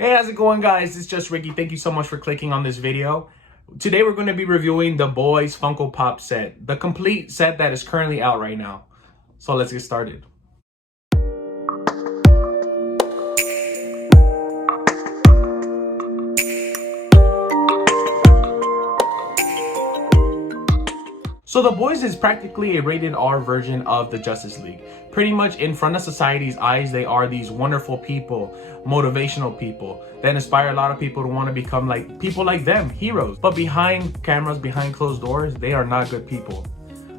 Hey, how's it going, guys? It's just Ricky. Thank you so much for clicking on this video. Today we're going to be reviewing the Boys Funko Pop set, the complete set that is currently out right now. So let's get started. So The Boys is practically a rated R version of the Justice League. Pretty much in front of society's eyes, they are these wonderful people, motivational people that inspire a lot of people to want to become like people like them, heroes. But behind cameras, behind closed doors, they are not good people.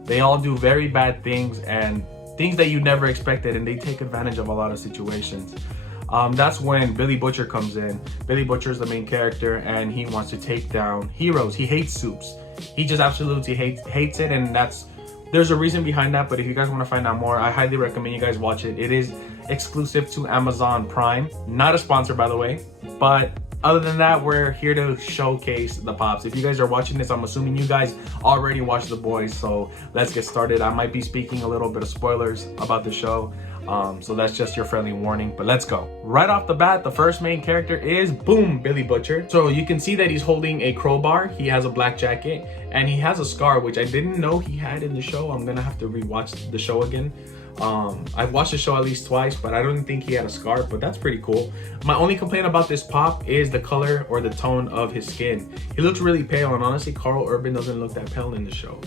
They all do very bad things and things that you never expected, and they take advantage of a lot of situations. That's when Billy Butcher comes in. Billy Butcher is the main character, and he wants to take down heroes. He hates soups. He just absolutely hates it, and there's a reason behind that. But if you guys want to find out more, I highly recommend you guys watch it. It is exclusive to Amazon Prime. Not a sponsor, by the way. But other than that, we're here to showcase the pops. If you guys are watching this, I'm assuming you guys already watched The Boys, so let's get started. I might be speaking a little bit of spoilers about the show. So that's just your friendly warning, but let's go. Right off the bat, the first main character is, boom, Billy Butcher. So you can see that he's holding a crowbar. He has a black jacket and he has a scar, which I didn't know he had in the show. I'm gonna have to rewatch the show again. I've watched the show at least twice, but I don't think he had a scar, but that's pretty cool. My only complaint about this pop is the color or the tone of his skin. He looks really pale, and honestly, Carl Urban doesn't look that pale in the show.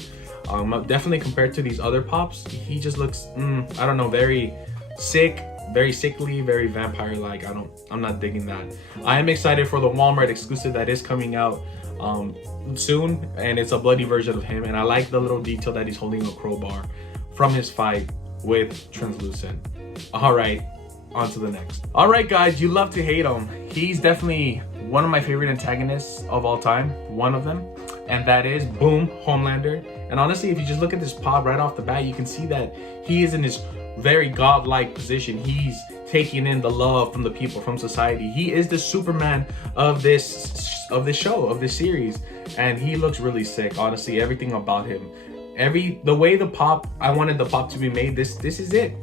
Definitely compared to these other pops, he just looks, I don't know, very sick, very sickly, very vampire-like. I'm not digging that. I am excited for the Walmart exclusive that is coming out soon, and it's a bloody version of him, and I like the little detail that he's holding a crowbar from his fight with Translucent. All right, on to the next. All right, guys, you love to hate him. He's definitely one of my favorite antagonists of all time, one of them, and that is, boom, Homelander. And honestly, if you just look at this pop right off the bat, you can see that he is in this very godlike position. He's taking in the love from the people, from society. He is the Superman of this show, of this series, and he looks really sick. Honestly, everything about him, the way I wanted the pop to be made, this is it.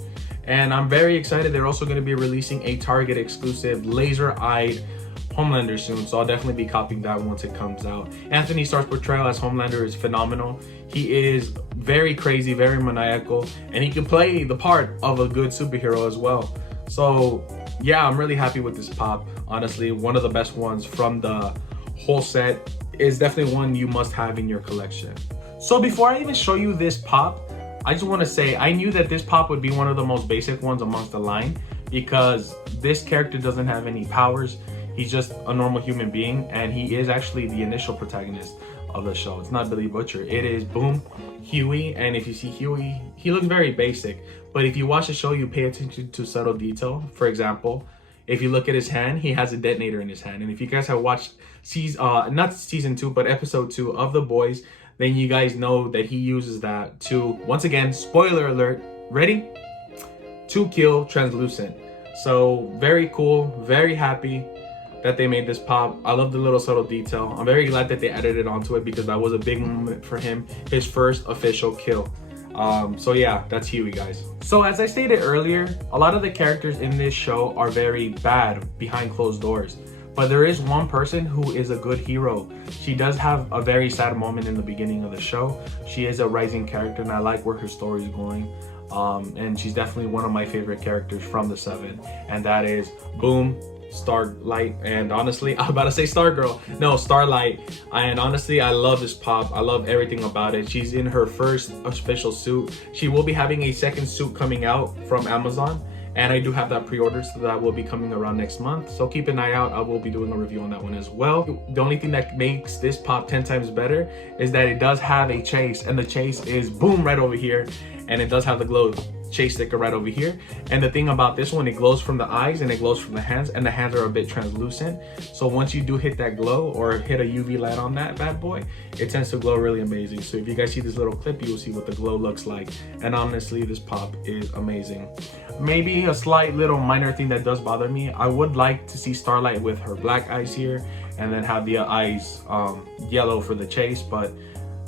And I'm very excited. They're also going to be releasing a Target exclusive laser-eyed Homelander soon, so I'll definitely be copying that once it comes out. Anthony Starr's portrayal as Homelander is phenomenal. He is very crazy, very maniacal, and he can play the part of a good superhero as well. So yeah, I'm really happy with this pop. Honestly, one of the best ones from the whole set. Is definitely one you must have in your collection. So before I even show you this pop, I just want to say I knew that this pop would be one of the most basic ones amongst the line, because this character doesn't have any powers. He's just a normal human being, and he is actually the initial protagonist of the show. It's not Billy Butcher. It is, boom, Huey. And if you see Huey, he looks very basic. But if you watch the show, you pay attention to subtle detail. For example, if you look at his hand, he has a detonator in his hand. And if you guys have watched not season 2, but episode 2 of The Boys, then you guys know that he uses that to, once again, spoiler alert, ready? To kill Translucent. So very cool, very happy that they made this pop. I love the little subtle detail. I'm very glad that they added it onto it, because that was a big moment for him, his first official kill. So yeah, that's Huey, guys. So as I stated earlier, a lot of the characters in this show are very bad behind closed doors. But there is one person who is a good hero. She does have a very sad moment in the beginning of the show. She is a rising character, and I like where her story is going. And she's definitely one of my favorite characters from the 7, and that is, boom, Starlight. And honestly, I'm about to say Stargirl. No, Starlight. And honestly, I love this pop. I love everything about it. She's in her first official suit. She will be having a second suit coming out from Amazon, and I do have that pre-ordered, so that will be coming around next month. So keep an eye out. I will be doing a review on that one as well. The only thing that makes this pop 10 times better is that it does have a chase, and the chase is, boom, right over here. And it does have the glow chase sticker right over here. And the thing about this one, it glows from the eyes and it glows from the hands, and the hands are a bit translucent. So once you do hit that glow or hit a UV light on that bad boy, it tends to glow really amazing. So if you guys see this little clip, you will see what the glow looks like. And honestly, this pop is amazing. Maybe a slight little minor thing that does bother me, I would like to see Starlight with her black eyes here, and then have the eyes yellow for the chase, but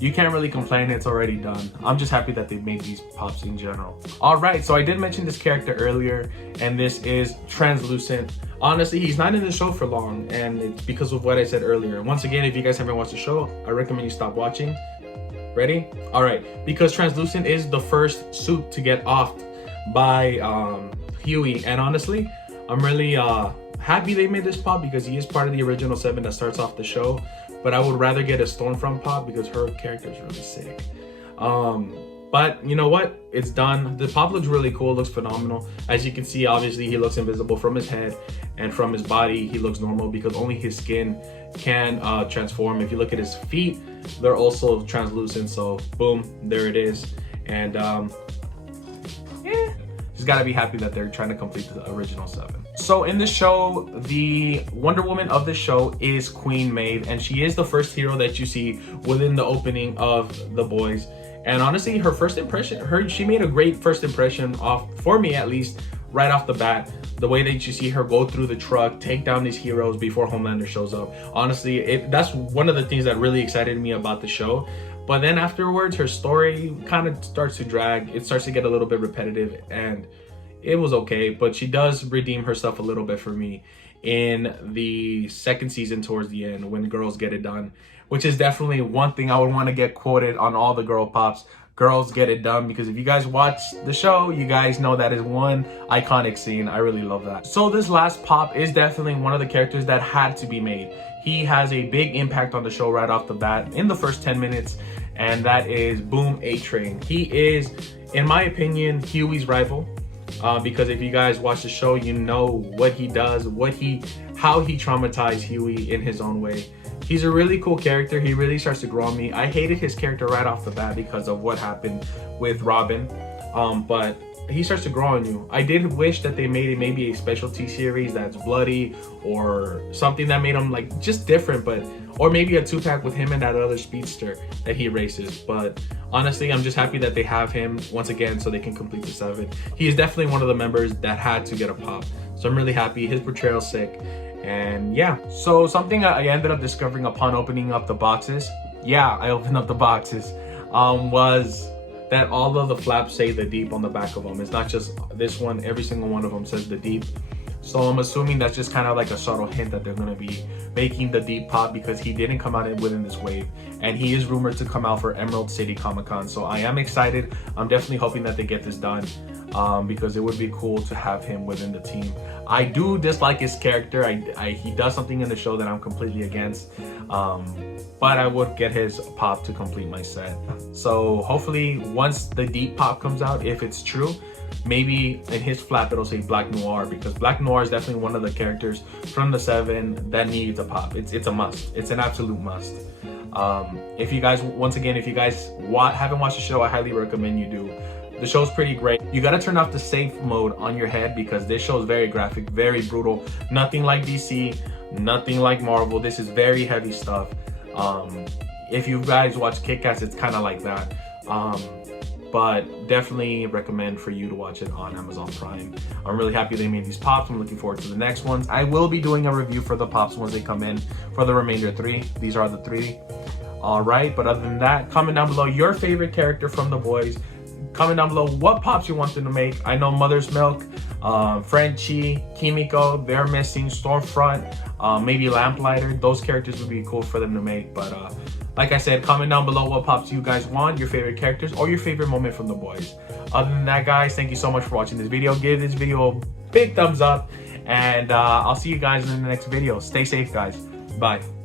you can't really complain, it's already done. I'm just happy that they made these pops in general. All right, so I did mention this character earlier, and this is Translucent. Honestly, he's not in the show for long, and it's because of what I said earlier. Once again, if you guys haven't watched the show, I recommend you stop watching. Ready? All right, because Translucent is the first suit to get offed by Huey, and honestly, I'm really happy they made this pop because he is part of the original 7 that starts off the show. But I would rather get a Stormfront pop because her character is really sick. But you know what? It's done. The pop looks really cool. Looks phenomenal. As you can see, obviously he looks invisible from his head, and from his body he looks normal because only his skin can transform. If you look at his feet, they're also translucent. So boom, there it is. And yeah, just gotta be happy that they're trying to complete the original 7. So in this show, the Wonder Woman of the show is Queen Maid, and she is the first hero that you see within the opening of The Boys. And honestly, her first impression, she made a great first impression off, for me at least, right off the bat. The way that you see her go through the truck, take down these heroes before Homelander shows up. Honestly, that's one of the things that really excited me about the show. But then afterwards, her story kind of starts to drag. It starts to get a little bit repetitive, and it was okay. But she does redeem herself a little bit for me in the second season towards the end when girls get it done, which is definitely one thing I would want to get quoted on all the girl pops. Girls get it done, because if you guys watch the show, you guys know that is one iconic scene. I really love that. So this last pop is definitely one of the characters that had to be made. He has a big impact on the show right off the bat in the first 10 minutes, and that is Boom A-Train. He is, in my opinion, Huey's rival. Because if you guys watch the show, you know what he does, how he traumatized Huey in his own way. He's a really cool character. He really starts to grow on me. I hated his character right off the bat because of what happened with Robin, but he starts to grow on you. I did wish that they made it maybe a specialty series that's bloody or something that made him like just different, or maybe a 2-pack with him and that other speedster that he races. But honestly, I'm just happy that they have him once again so they can complete the 7. He is definitely one of the members that had to get a pop, so I'm really happy. His portrayal's sick. And yeah, so something I ended up discovering upon opening up the boxes, I opened up the boxes, was that all of the flaps say The Deep on the back of them. It's not just this one, every single one of them says The Deep. So I'm assuming that's just kind of like a subtle hint that they're going to be making The Deep pop, because he didn't come out within this wave, and he is rumored to come out for Emerald City Comic Con. So I am excited. I'm definitely hoping that they get this done, because it would be cool to have him within the team. I do dislike his character. He does something in the show that I'm completely against, but I would get his pop to complete my set. So hopefully once the Deep pop comes out, if it's true, maybe in his flap it'll say Black Noir, because Black Noir is definitely one of the characters from the 7 that needs a pop. It's a must. It's an absolute must. If you guys, once again, if you guys haven't watched the show, I highly recommend you do. The show's pretty great. You gotta turn off the safe mode on your head, because this show is very graphic, very brutal. Nothing like DC, nothing like Marvel. This is very heavy stuff. If you guys watch Kick-Ass, it's kind of like that. But definitely recommend for you to watch it on Amazon Prime. I'm really happy they made these pops. I'm looking forward to the next ones. I will be doing a review for the pops once they come in for the remainder 3. These are the 3. All right, but other than that, comment down below your favorite character from The Boys. Comment down below what pops you want them to make. I know Mother's Milk, Frenchie, Kimiko, they're missing. Stormfront, maybe Lamplighter. Those characters would be cool for them to make. But like I said, comment down below what pops you guys want, your favorite characters, or your favorite moment from The Boys. Other than that, guys, thank you so much for watching this video. Give this video a big thumbs up, and I'll see you guys in the next video. Stay safe, guys. Bye.